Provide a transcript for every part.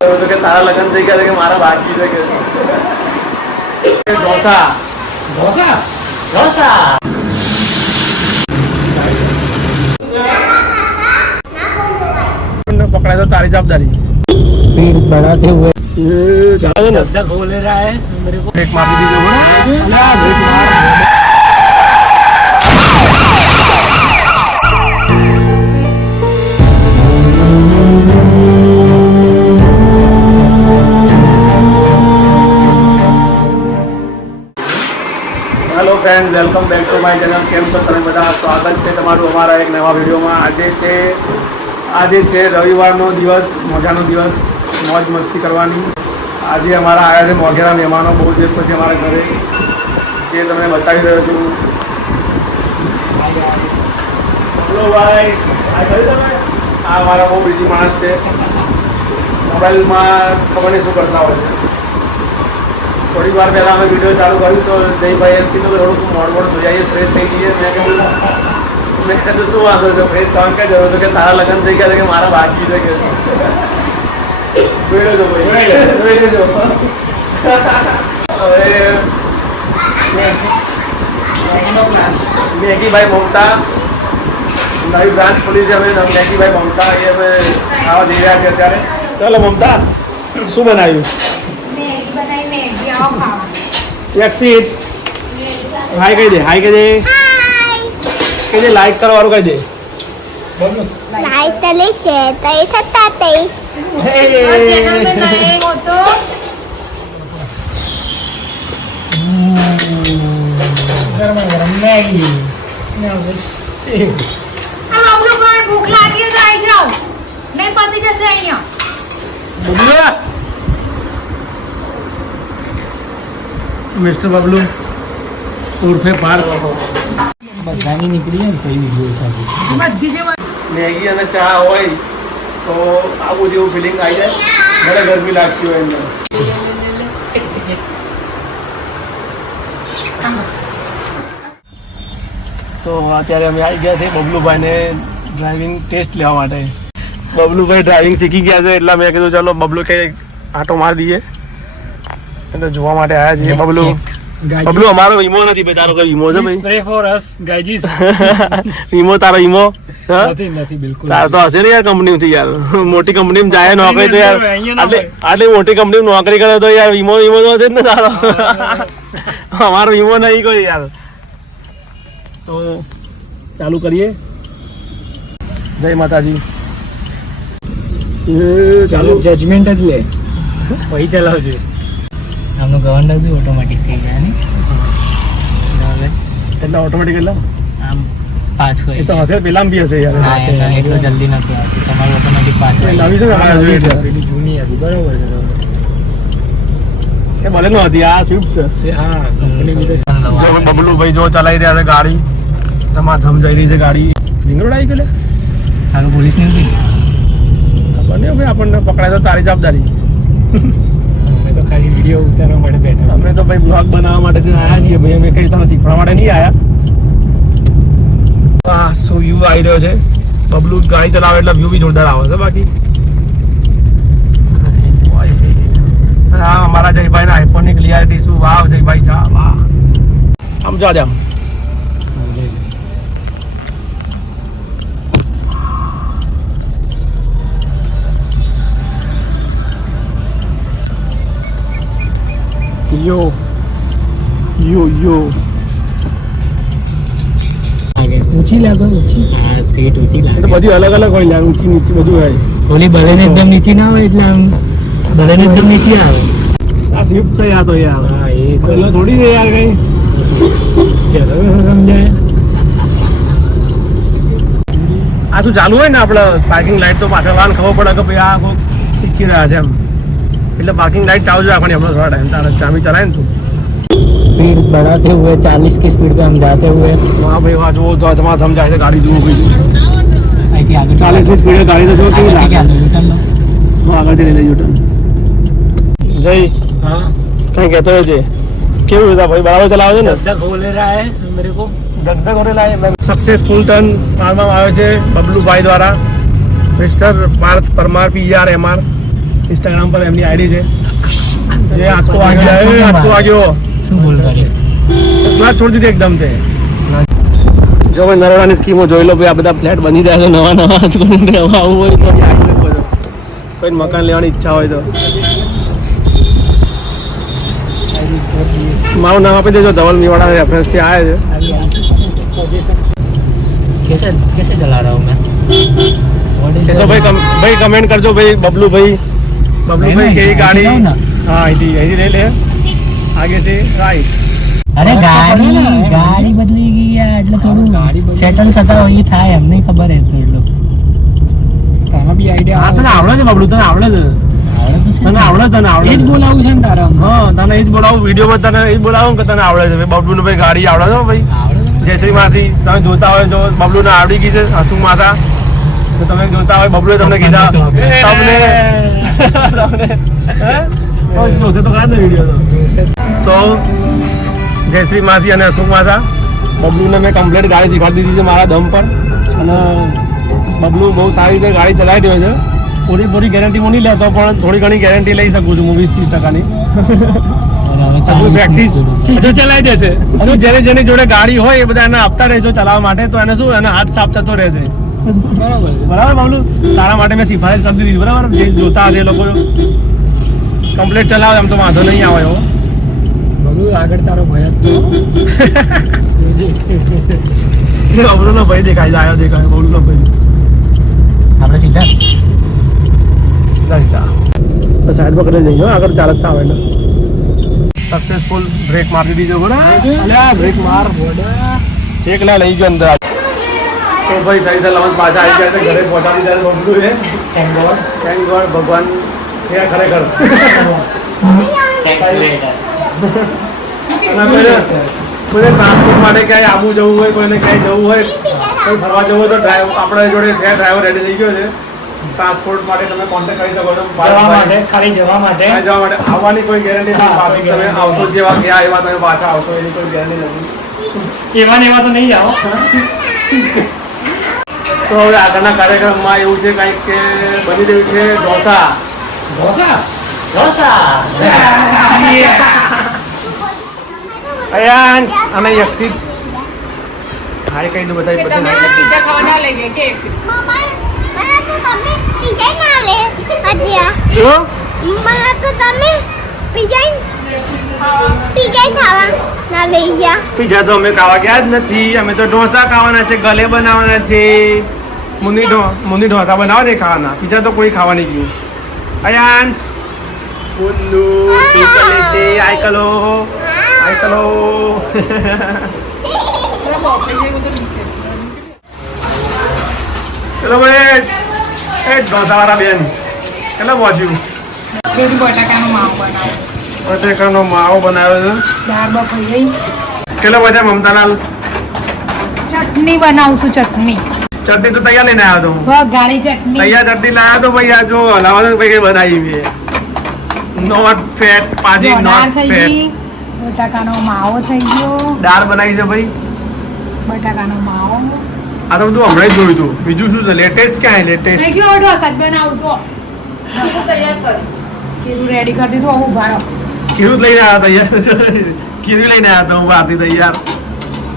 तो કે તારા લગન થઈ ગયા કે મારા બાકી છે કે ઢોસા ઢોસા ઢોસા पकड़ा तो तारी जवाबदारी स्पीड बढ़ाते हुए चलो ना धक हो ले रहा है मेरे को। ब्रेक मार दीजिए hello friends welcome back to my channel केम छो તમે બધા સ્વાગત છે તમારું અમારા એક નવા વિડીયોમાં। આજે છે રવિવારનો દિવસ, મજાનો દિવસ, મોજ મસ્તી કરવાની। આજે અમારા આવ્યા છે મોઘેરા મહેમાનો બહુ દિવસ પછી અમારા ઘરે, જે તમને બતાવી રહ્યો છું। હેલો ભાઈ, આ કહ્યું તમે આ મારા બહુ બીજી માણસ છે, મોબાઈલમાં ખબર નહીં શું કરતા હોય છે। થોડી વાર પહેલાં અમે વિડીયો ચાલુ કર્યું તો જયભાઈ એમ કીધું કે થોડુંક મોડ થઈ જઈએ, ફ્રેશ થઈ જઈએ। મેં કીધું શું વાંધો છે ફ્રેશ થવાનું ક્યાં જરૂર છે કે તારા લગ્ન થઈ ગયા છે કે મારા બાકી છે કે જોઈ લેજો ભાઈ, જોઈ લેજો। હવે મેગીભાઈ મમતા નવી બ્રાન્ચ ખોલી છે, અમે મેગીભાઈ મમતા એ અમે ખાવા જઈ રહ્યા છીએ અત્યારે। ચાલો મમતા, શું બનાવ્યું? एक्सीट हाय कह दे, हाय कह दे, कह दे लाइक करो और कह दे लाइक करे शेयर करे सताते चैनल में नए हो तो गरम मैगी अब आप लोग को भूख लगी है तो आ जाओ, नहीं पति जैसे आई हो मिस्टर बबलू उर्फे पार्क બધાની નીકળી ને કઈ વિડિયો સાથે બધી જે मैगी અને ચા હોય તો આવું જેવું ફિલિંગ આવી જાય, ભલે ગરમી લાગતી હોય અંદર। તો અત્યારે અમે આવી ગયા છે બબલુભાઈને ડ્રાઇવિંગ ટેસ્ટ લેવા માટે। બબલુભાઈ ડ્રાઇવિંગ શીખી ગયા છે એટલે મેં કીધું ચાલો બબલુ કે આટો મારી દઈએ, એટલે જોવા માટે આવ્યા છીએ। બબલુ અમારો વીમો નથી ભાઈ, તારો કઈ વીમો છે ભાઈ? પ્રે ફોર અસ ગાઈઝ વીમો તારો વીમો નથી બિલકુલ તાર તો હશે ને યાર કંપનીથી, યાર મોટી કંપનીમાં જાય નોકરી તો યાર આટલી મોટી કંપનીમાં નોકરી કરે તો યાર વીમો તો હશે જ ને તારો। અમારો વીમો નહીં કોઈ યાર। તો ચાલુ કરીએ। જય માતાજી। ચાલો જજમેન્ટ જ લે વહી ચલાવજે। આમનું ગવર્નર બી ઓટોમેટિક થઈ જાય ને હવે એટલે ઓટોમેટિક એટલે આમ પાસ હોય એ તો હશે, પેલા બી હશે યાર। હા એટલો જલ્દી નથી આવતી, તમારું ઓટોમેટિક પાસ હોય। નવી છે ને અમારે જોઈએ છે, જૂની હતી બરોબર છે એ ભલે નો હતી, આ સ્વિફ્ટ છે। હા કંપની બી જો બબલુ ભાઈ જો ચલાવી રહ્યા છે ગાડી, ધમાધમ જઈ રહી છે ગાડી। રીંગરોડ આવી ગયો ચાલો પોલીસ ની હતી ખબર નહીં ભાઈ, આપણને પકડાય તો તારી જવાબદારી। અમે તો ખાલી વિડીયો ઉતારવા માટે બેઠા અમે તો ભાઈ બ્લોગ બનાવવા માટે આવ્યા છીએ ભાઈ, અમે કઈ તને શીખવા માટે નહીં આવ્યા। આ શું વ્યૂ આવી રહ્યો છે, બબલુ ગાડી ચલાવે એટલે વ્યૂ બી જોરદાર આવે છે। બાકી હા અમારા જયભાઈ ના આઈફોન ની ક્લિયરિટી શું, વાવ જયભાઈ જા વાહ, આમ જા આમ યો યો યો ઊંચી લાગે ઊંચી હા સીટ ઊંચી લાગે, બધી અલગ અલગ હોય યાર, ઊંચી નીચી બધું હોય। ઓલી બધાને એકદમ નીચી ના હોય એટલે આમ બધાને એકદમ નીચી આવે। આ સ્વિફ્ટ છે યાર, તો યાર હા એ પેલો થોડી છે યાર કઈ। ચલો સમજાય। આ શું ચાલુ હોય ને આપણે પાર્કિંગ લાઈટ, તો પાછળ વાહન ખબર પડે કે ભાઈ આ કોઈ શીખી રહ્યા છે એમ, એટલે પાર્કિંગ લાઈટ ચાલુ જ રાખવાની આપણે થોડા ટાઈમ, તારે ચાવી ચલાય ને તું। स्पीड बढ़ाते हुए 40 की स्पीड पे हम जाते हुए हाँ भाई वहाँ जो धमाधम जाए गाड़ी जो गई आगे 40 की स्पीड गाड़ी तो जो केवी लागे હું આગળથી લઈ લેજો ટર્ન। જય हाँ કઈ કહેતો છે કેવું હતા ભાઈ, બરાબર ચલાવે છે ને? धक हो ले रहा है मेरे को ધગધગ હોને લાગે। સક્સેસફુલ ટર્ન મારવામાં આવે છે બબલુભાઈ દ્વારા, mister Parth Parmar PRMR। Instagram પર એમની આઈડી છે. એ આંચકો વાગ્યો શું ભૂલ કરી? ક્લાસ છોડી દીધી એકદમ તે. જો ભાઈ નરોડાની સ્કીમો જોઈ લો ભાઈ, આ બધા ફ્લેટ બની જાય છે નવા આંચકોને રહેવા આવવું હોય તો આવી બધું કોઈ મકાન લેવાની ઈચ્છા હોય તો મારું નામ આપી દેજો. ધવલ મીવાડા રેફરન્સથી આવ્યા છે. कैसे चला रहा हूँ मैं? એ તો ભાઈ કમેન્ટ કરજો ભાઈ. બબલુભાઈ કેવી ગાડી? હા અહીંથી લઈ લે આગે છે રાઈટ. અરે ગાડી બદલી ગઈ યાર, એટલે થોડું સેટલ થતા હોય થાય એમને ખબર હે એટલું. તારા બી આઈડિયા તને આવડે છે બબલુ? તને આવડે છે? એ જ બોલાવું છે ને તારા. હા તને એ જ બોલાવું. વિડીયોમાં તને એ જ બોલાવું કે તને આવડે છે. બબલુને ભાઈ ગાડી આવડે છે ભાઈ. જયશ્રી માસી તમે જોતા હોય તો બબલુને આવડી ગઈ છે. હસુખ માસા તો તમે જોતા હોય બબલુએ તમને કીધા તમને જોશે તો ખરા ને વિડીયો તો જયશ્રી માસી અને હસુખ માસા બબલુને મેં કમ્પ્લીટ ગાડી શીખવાડી દીધી છે મારા દમ પર. અને બબલુ બહુ સારી રીતે ગાડી ચલાવી રહ્યો છે. પૂરી ગેરંટી હું નહીં લેતો પણ થોડી ઘણી ગેરંટી લઈ શકું છું હું 20-30%. હજુ પ્રેક્ટિસ હજુ ચલાવી દેશે. હજુ જેની જોડે ગાડી હોય એ બધા એને આપતા રહેજો ચલાવવા માટે, તો એને શું એને હાથ સાફ થતો રહેશે. બરાબર બાબુ? તારા માટે મેં સિફારિશ કરી દીધી. બરાબર? જે જોતા હશે એ લોકો કમ્પ્લીટ ચલાવે એમ તો વાંધો નહીં આવે એવો. આગળ તારો ભય જ તો બબલુનો ભાઈ દેખાય છે. આવ્યો દેખાય બબલુનો ભાઈ. આપણે સીધા સાઈડ પર કરી જઈએ આગળ ચાલતા આવે ને. સક્સેસફુલ બ્રેક મારી દીધી છે. બોલા બ્રેક માર ચેક ના લઈ ગયો અંદર. તો ભાઈ સહી સલામત પાછા આવી ગયા છે ઘરે પહોંચાડી જાય બબલુ એ. થેન્ક ગોડ ભગવાન છે ખરેખર. કોઈને ટ્રાન્સપોર્ટ માટે ક્યાંય આવવું જવું હોય, કોઈને ક્યાંય જવું હોય, કોઈ ફરવા જવું હોય તો આપણે જોડે છે ડ્રાઈવર રેડી થઈ ગયો છે. ટ્રાન્સપોર્ટ માટે તમે કોન્ટેક્ટ કરી શકો છો. ખાલી જવા માટે આવવાની કોઈ ગેરંટી નથી. પાછું તમે આવશો જેવા ગયા એવા તમે પાછા આવશો એની કોઈ ગેરંટી નથી. એવા તો નહીં આવો. તો હવે આગળના કાર્યક્રમમાં એવું છે કંઈક કે બની રહ્યું છે ઢોસા. અયાન અને યક્ષિત હાય કહી દઉં બધા મમ્મા મને તો તમે પીઝા ના લે અજ્યા. મને તો તમે પીઝા ખાવા ના લઈ ગયા. પીઝા તો અમે ખાવા ગયા જ નથી. અમે તો ઢોસા ખાવાના છે, ગલે બનાવવાના છે. મુંદી ઢોસા બનાવવા દે ખાવાના. પીઝા તો કોઈ ખાવા નહીં ગયું. અયાન્સ ઉલ્લુ ટીકલેતે આઈકલો ચલો ભાઈ એ ઢોસાવાળા બેન કેટલા પહોંચ્યું? બટાકાનો માવો બનાવ્યો છે. કેટલા બધા મમતાલાલ? ચટણી બનાવશું. ચટણી તો તૈયાર લઈને આવ્યો તો. ગાળી ચટણી તૈયાર ચટણી લાવ્યા તો ભાઈ. આ જો હલાવાનું ભાઈ કઈ બનાવી મેં. નોટ ફેટ પાજી નોટ થઈ ફેટ. ગઈ. બટાકાનો માવો થઈ ગયો. દાળ બનાવી છે ભાઈ. બટાકાનો માવો આ તો બધું હમણાં જ જોયું હતું. બીજું શું છે લેટેસ્ટ? ક્યાં લેટેસ્ટ? થઈ ગયો. ઢોસા જ બનાવશો. ખીરું રેડી કરી દીધું. હવે ઉભા રહો. ખીરું જ લઈને આવ્યા તૈયાર. ખીરું લઈને આવ્યા તો હું બહારથી તૈયાર.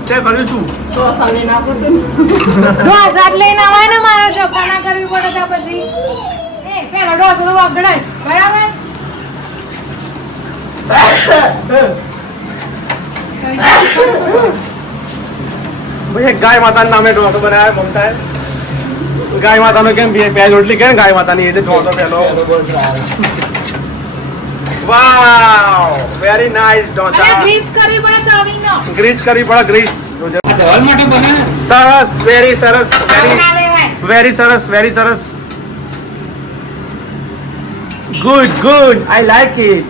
તે કર્યું શું? ઢોસા જ લઈને આવાય ને મારે જપા ના કરવી પડે ત્યાં બધી. પેલો ઢોસો તો વગડે જ. બરાબર. ભાઈ એક ગાય માતાના નામે ઢોસો બનાવ્યા મમતાએ. ગાય માતાનો કેમ બે રોટલી કે ગાય માતાની એટલે ઢોસો પહેલો. Wow very nice dosa. Greece કરવી પડે તવીનો. ગ્રીસ કરવી પડે ગ્રીસ. ધોલ માટે બને. સરસ વેરી સરસ ના લેવાય. વેરી સરસ ગુડ આઈ લાઈક ઇટ.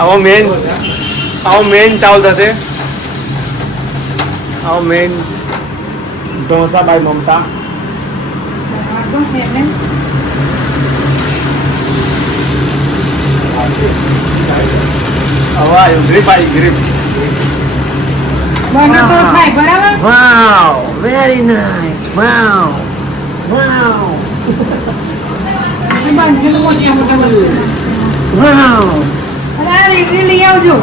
આવો મેન ચાવલ થશે. આવો મેન ઢોસા બાય મમતા. હવે આવ્યું ગ્રીપ આવી ગ્રીપ. બને તો થાય. બરાબર. Wow very nice. વાવ બનશે તો મોટા મોટા બનશે. અને આ રીંગણી લઈ આવજો.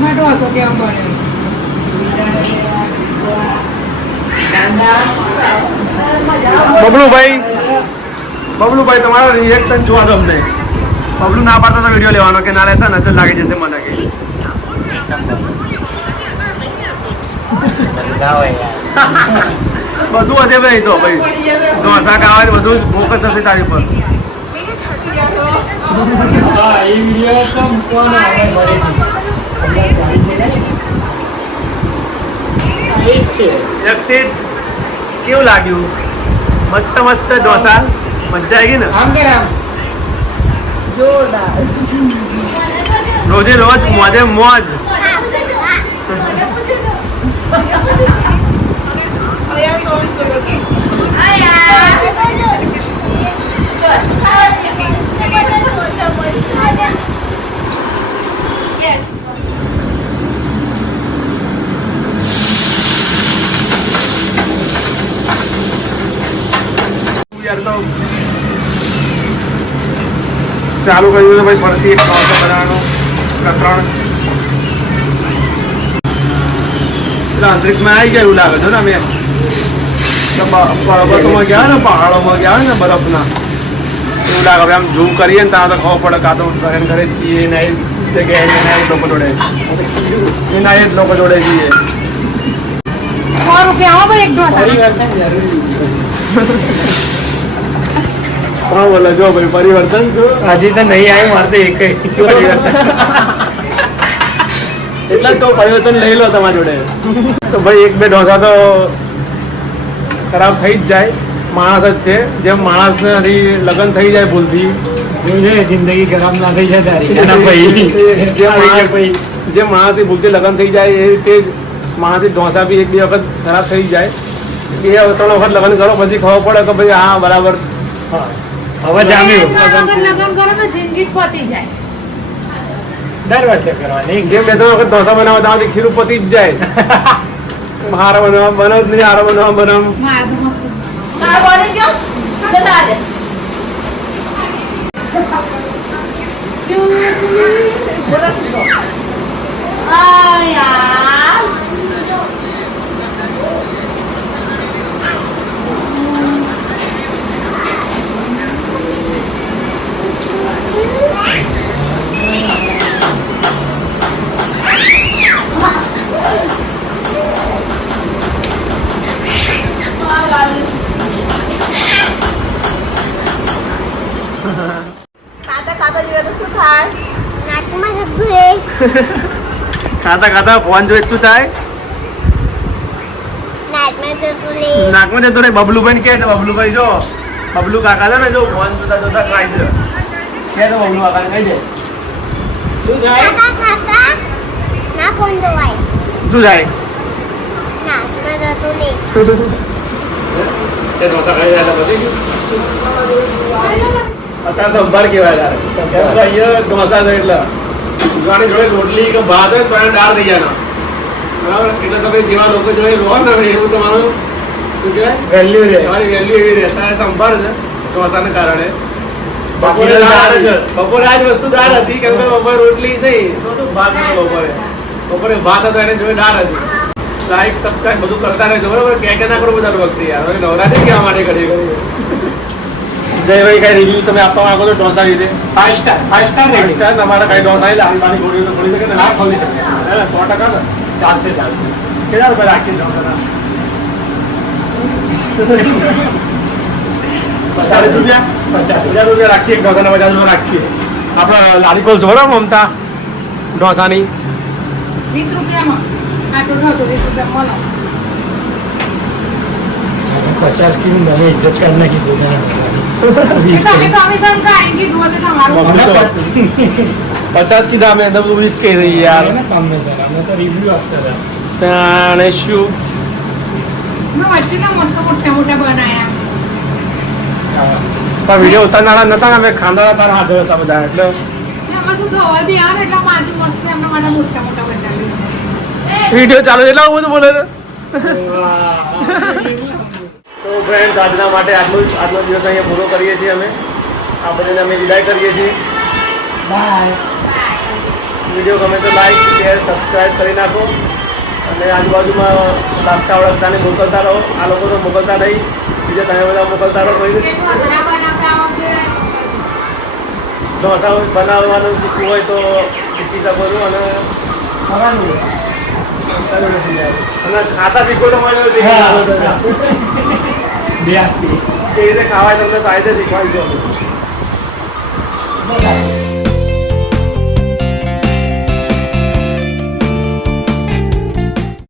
મેં ઢોસો કેમ બને. બબલુભાઈ તમારો રિએક્શન જોવા દો અમને. બબલુ ના પાડતો તો વિડીયો લેવાનો કે ના લેતા નજર લાગી જશે મને કે બધું હશે ભાઈ તો ભાઈ ઢોસા ખાવા બધું જ ફોકસ હશે તારી પર. જક્ષિત કેવું લાગ્યું? મસ્ત મસ્ત ઢોસા મજા આવી ગઈ ને? રોજે રોજ મોજે મોજ. ચાલુ કર્યું ભાઈ ફરતી એક ઢોસા બનાવવાનું પ્રકરણ. એટલે અંતરિક્ષમાં આવી ગયા એવું લાગે છે ને. અમે પર્વતોમાં ગયા ને, પહાડોમાં ગયા ને બરફના, એવું લાગે. આમ ઝૂમ કરીએ ને ત્યાં તો ખબર પડે કાં તો બહેન ઘરે છીએ એના એ જગ્યાએ એના એ લોકો જોડે છીએ. 100 રૂપિયા હો ભાઈ એક ઢોસા. હા બોલો જો ભાઈ પરિવર્તન શું હજી તો નહીં આવ્યું મારે તો એક પરિવર્તન. એટલા જ તો પરિવર્તન લઈ લો તમારા જોડે. તો ભાઈ એક બે ઢોસા તો ખરાબ થઈ જ જાય. માણસ જ છે. જેમ માણસને લગ્ન થઈ જાય ભૂલથી, જિંદગી ખરાબ ના થઈ જાય તારી. જેમ માણસથી ભૂલથી લગ્ન થઈ જાય એ રીતે જ માણસથી ઢોસા બી એક બે વખત ખરાબ થઈ જાય. 2-3 વખત લગ્ન કરો પછી ખબર પડે કે ભાઈ હા બરાબર હવે જામ્યું. લગ્ન કરો તો જિંદગી જ પતી જાય. દર વર્ષે કરવાની. જેમ 2-3 વખત ઢોસા બનાવો ત્યાંથી ખીરું પતી જ જાય. હારા બનાવવા બનો જ નહીં, હારા બનાવવા બનાવ. મારે તો મસ્ત. ખાતા ખાતા ફોન જોઈ શું થાય? નાકમાં જતો રે. બબલુભાઈ કે છે, બબલુભાઈ જો બબલુ કાકા છે ને, જો ફોન જોતા જોતા ખાય છે. કે તો બબલુ કાકા કહી દે શું થાય? શું જાય? અત્યારે સંભાર કેવાય ઢોસા છે એટલે જોડે રોટલી કે ભાત હોય તો દાળ થઈ જાય. બરાબર? એટલે તમે જેવા લોકો જોડે રહો ને એવું તમારું શું કહેવાય વેલ્યુ રે. તમારી વેલ્યુ એવી રહે. અત્યારે સંભાર છે ઢોસાને કારણે. બપોરે આ જ વસ્તુ દાળ હતી કેમ કે બપોરે રોટલી નહીં, શું ભાત હતો બપોરે ભાત હતો એને જોડે દાળ હતી. લાઈક સબસ્ક્રાઈબ બધું કરતા રહેજો બરાબર. કે ના કરો બધા વખતે યાર નવરાત્રી કેવા માટે કરી જયભાઈ કઈ રિવ્યુ તમે આપવા માંગો છો ઢોસા વિશે? 5 સ્ટાર તમારા કઈ ઢોસા લાલવાની ગોળી તો ખોલી શકે ને? ના ખોલી શકે. 100% ને ચાલશે. કેટલા રૂપિયા રાખીએ ઢોસાના? 50 રૂપિયા રાખીએ. ઢોસાના 50 રૂપિયા રાખીએ. આપણા લારીકોલ છો બરાબર મમતા ઢોસાની 20 રૂપિયામાં. આ તો ઢોસો 20 રૂપિયા મળો. 50 કિલો મને ઇજ્જત કર નાખી પોતાના. તમે કમિશન કાઢી કીધું હશે તમારું. 50 કીધા અમે 20 કહી રહી યાર. તમને સર અમે તો રિવ્યુ આપતા હતા. તાણે શું મેં વચ્ચેના મસ્ત મોટા બનાયા. પણ વિડીયો ઉતારનારા નતા ને અમે ખાંડાના તારા હાજર હતા બધા એટલે એમાં શું થવા બી આવે એટલે મારી મસ્ત એમના માટે મોટા બનાવી. વિડીયો ચાલુ એટલે આવું બધું બોલે છે. તો ફ્રેન્ડ્સ આજના માટે આટલો દિવસ અહીંયા પૂરો કરીએ છીએ અમે. આપણે અમે વિદાય કરીએ છીએ. બાય. વિડીયો ગમે તો લાઈક શેર સબસ્ક્રાઈબ કરી નાખો અને આજુબાજુમાં લાગતા વળગતાને મોકલતા રહો. આ લોકો તો મોકલતા નહીં, બીજા તમે બધા મોકલતા રહો. ઢોસા બનાવવાનું શીખવું હોય તો શીખી શકો છો અને ખાવાનું અને ખાતા શીખો તો મને બે આપી. એ રીતે ખાવાય તમને સારી રીતે શીખવાડીશું. બરાબર.